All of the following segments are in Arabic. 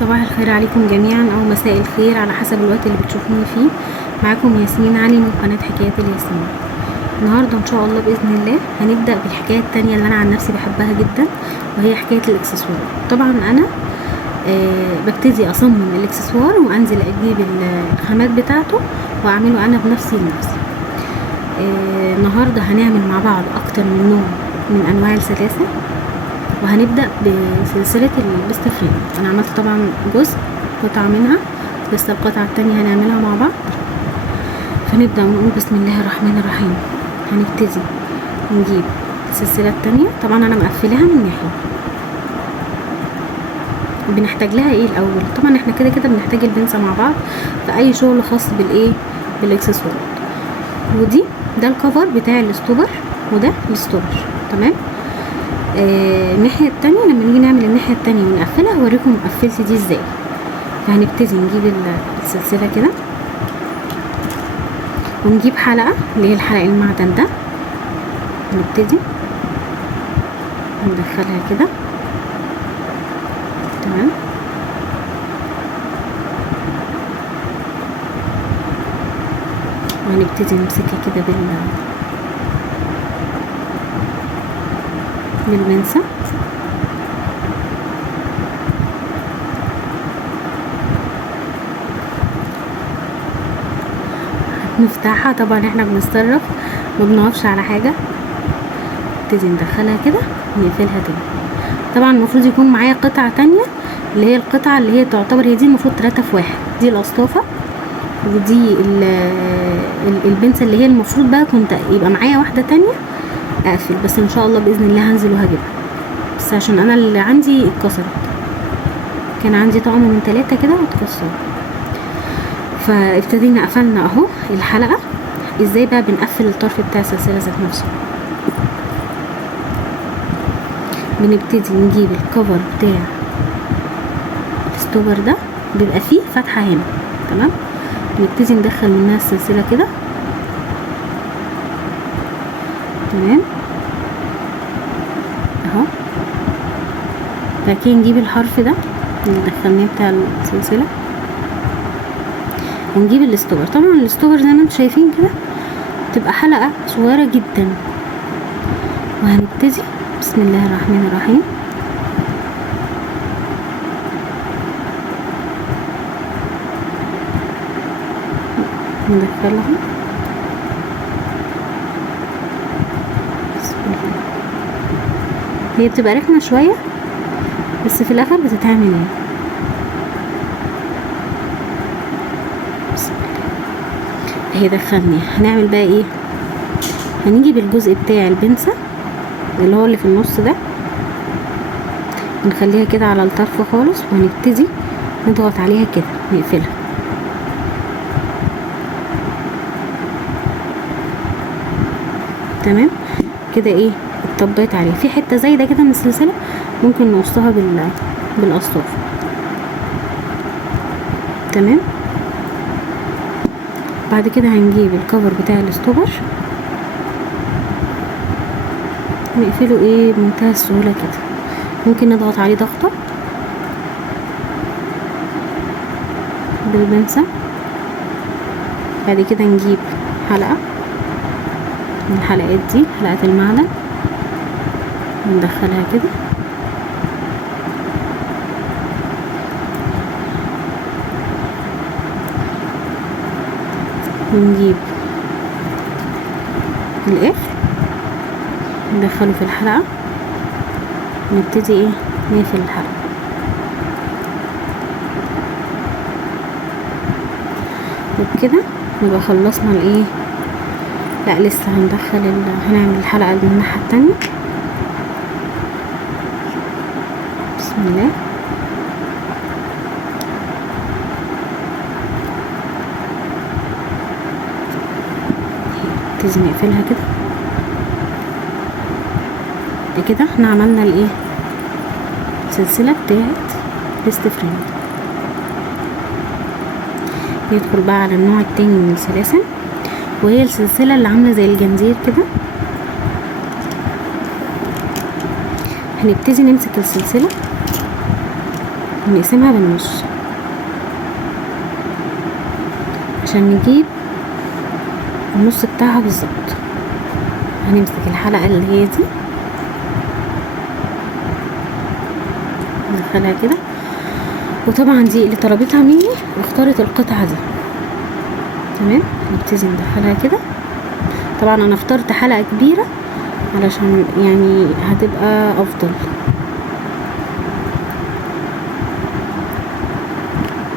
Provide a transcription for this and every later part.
صباح الخير عليكم جميعا او مساء الخير على حسب الوقت اللي بتشوفوني فيه. معاكم ياسمين علي من قناة حكايات الياسمين. النهاردة ان شاء الله باذن الله هنبدأ بالحكاية التانية اللي انا عن نفسي بحبها جدا، وهي حكاية الاكسسوارات. طبعا انا ببتدي اصمم الاكسسوار وانزل اجيب الخامات بتاعته واعمله انا بنفسي لنفسي. النهاردة هنعمل مع بعض اكتر من نوع من انواع السلاسل، وهنبدأ بسلسلة البيست فريند. انا عملت طبعا جزء قطعة منها، لسه القطعة التانية هنعملها مع بعض. فنبدأ ونقول بسم الله الرحمن الرحيم. هنبتدي نجيب السلسلة التانية. طبعا انا مقفلها من ناحية. بنحتاج لها ايه الاول؟ طبعا احنا كده كده بنحتاج البنسة مع بعض في اي شغل خاص بالايه، بالاكسسوارات. ده الكفر بتاع الستوبر، وده الستوبر. تمام. الناحية التانية لما نيجي نعمل الناحية التانية ونقفلها هوريكم قفلت دي ازاي. فهنبتدي نجيب السلسلة كده، ونجيب حلقة اللي هي الحلقة المعدن ده، نبتدي ندخلها كده. تمام. وهنبتدي نمسكها كده بالبنسة. نفتحها. طبعا احنا بنتصرف، ما بنقفش على حاجة. نبتدي ندخلها كده ونقفلها تاني. طبعا المفروض يكون معايا قطعة تانية، اللي هي القطعة اللي هي تعتبر هي دي المفروض 3 في 1. دي القصافة، ودي البنسة اللي هي المفروض بقى كنت يبقى معايا واحدة تانية اقفل، بس ان شاء الله باذن الله هنزل وهجيبها. بس عشان انا اللي عندي اتكسرت، كان عندي طقم من 3 كده واتكسر. فابتدينا قفلنا اهو الحلقة. ازاي بقى بنقفل الطرف بتاع السلسلة ذات نفسه؟ بنبتدي نجيب الكفر بتاع الستوبر ده، بيبقى فيه فتحة هنا. تمام. نبتدي ندخل منها السلسلة كده. تمام اهو. بعد كده نجيب الحرف ده اللي دخلناه بتاع السلسلة، ونجيب الستوبر. طبعا الستوبر زي ما انتم شايفين كده تبقى حلقة صغيرة جدا. وهنبتدي بسم الله الرحمن الرحيم ندخلها. بسم الله. هي بتبقى رخمة شوية، بس في الاخر بتتعمل يعني. بسم الله. اهي دخلني. هنعمل بقى ايه؟ هنيجي بالجزء بتاع البنسة اللي هو اللي في النص ده، نخليها كده على الطرف خالص، وهنبتدي نضغط عليها كده نقفلها. تمام كده. ايه اتطبقت عليه. في حته زايده كده من السلسله ممكن نقصها بالقصاف. تمام. بعد كده هنجيب الكفر بتاع الستوبر، نقفله ايه بمنتهى السهوله كده. ممكن نضغط عليه ضغطه بالبنسة. بعد كده نجيب حلقه من الحلقات دي، حلقات المعدن، ندخلها كده. ونجيب القفل ندخله في الحلقة، نبتدي ايه نقفل الحلقة. وبكده نبقى خلصنا الايه. لا لسه هنعمل الحلقة من الناحية التانية. بسم الله. نبتدي نقفلها كده. كده احنا عملنا الايه السلسلة بتاعت بيست فريند. ندخل بقى على النوع التاني من السلاسل، وهي السلسلة اللي عاملة زي الجنزير كده. هنبتدي نمسك السلسلة ونقسمها بالنص عشان نجيب النص بتاعها بالظبط. هنمسك الحلقة اللي هي دي ندخلها كده، وطبعا دي اللي طلبتها مني واختارت القطعة دي. تمام، نبتدي ندخلها كده. طبعا انا اخترت حلقة كبيرة علشان يعني هتبقى افضل.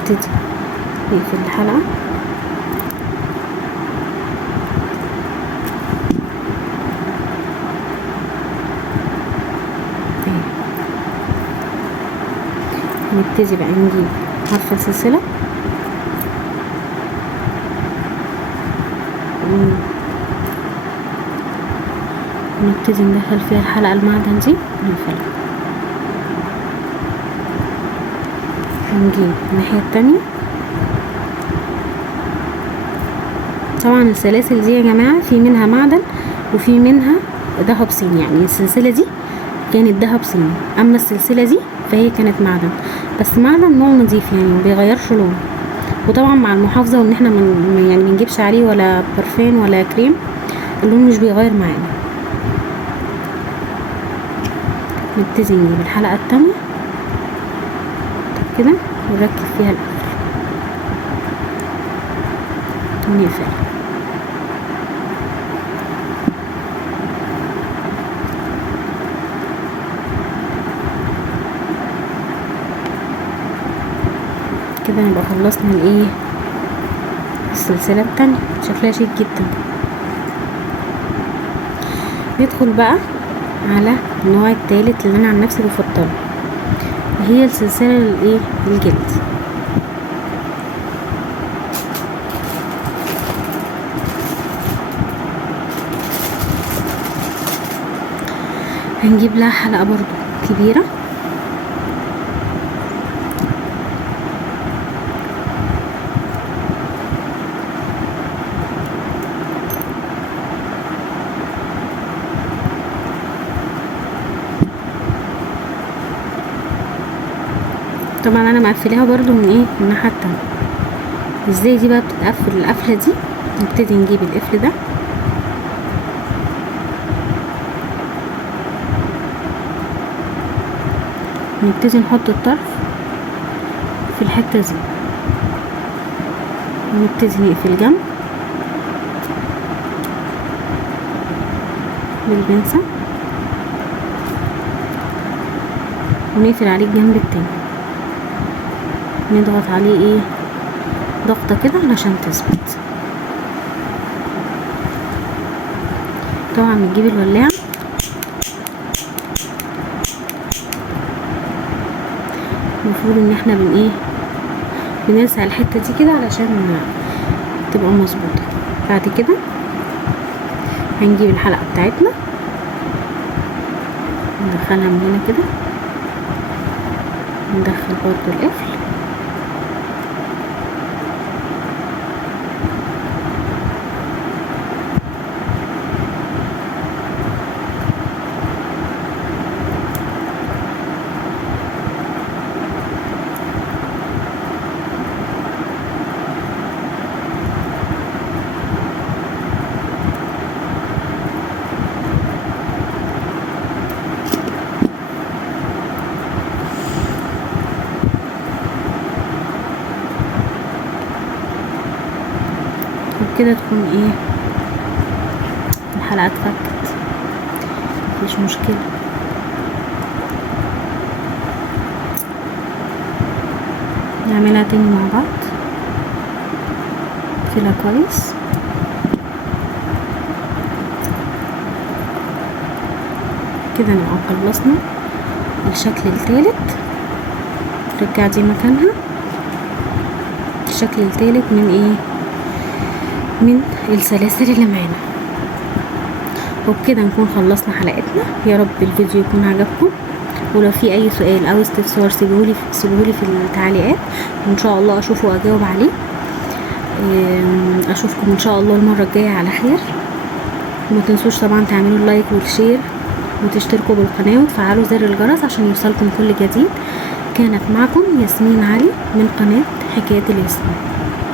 نبتدي نقفل الحلقة. نبتدي بقى نجيب حرف السلسلة ونبتدي ندخل فيها الحلقة المعدن دي ونقفلها. هنجيب الناحية التانية. طبعا السلاسل دي يا جماعة في منها معدن وفي منها دهب صيني، يعني السلسلة دي كانت دهب صيني، اما السلسلة دي فهي كانت معدن، بس معدن نوع نظيف يعني مبيغيرش لونه. وطبعا مع المحافظة وان احنا يعني منجيبش عليه ولا برفان ولا كريم، اللون مش بيغير معانا. نبتدي نجيب الحلقة التانية كده ونركب فيها القفل ونقفل. كده نبقى خلصنا الايه السلسلة التانية. شكلها شيك جدا. ندخل بقى على النوع التالت اللي انا عن نفسي بفضله، هي السلسلة الايه الجلد. هنجيب لها حلقة برضو كبيرة طبعا انا مقفلاها برضو من ايه من الناحية التانية. ازاي دي بقى بتتقفل القفلة دي؟ نبتدي نجيب القفل ده نبتدي نحط الطرف في الحتة دي ونبتدي نقفل جنب بالبنسة ونقفل عليه الجنب التاني، نضغط عليه ايه ضغطة كده علشان تثبت. طبعا بنجيب الولاعة المفروض ان احنا بنلسع الحتة دي كده علشان تبقى مظبوطة. بعد كده هنجيب الحلقة بتاعتنا ندخلها من هنا كده، ندخل برضو القفل وبكده تكون ايه الحلقة اتفكت، مفيش مشكلة. نعملها تاني مع بعض، نقفلها كويس. كده نبقى خلصنا الشكل التالت. نرجع دي مكانها. الشكل التالت من السلاسل اللي معانا. وبكده نكون خلصنا حلقتنا. يا رب الفيديو يكون عجبكم، ولو في اي سؤال او استفسار سيبوهولي في التعليقات، وان شاء الله اشوفه واجاوب عليه. اشوفكم ان شاء الله المرة الجاية على خير. وما تنسوش طبعا تعملوا اللايك والشير وتشتركوا بالقناة وتفعلوا زر الجرس عشان يوصلكم كل جديد. كانت معكم ياسمين علي من قناة حكايات الياسمين.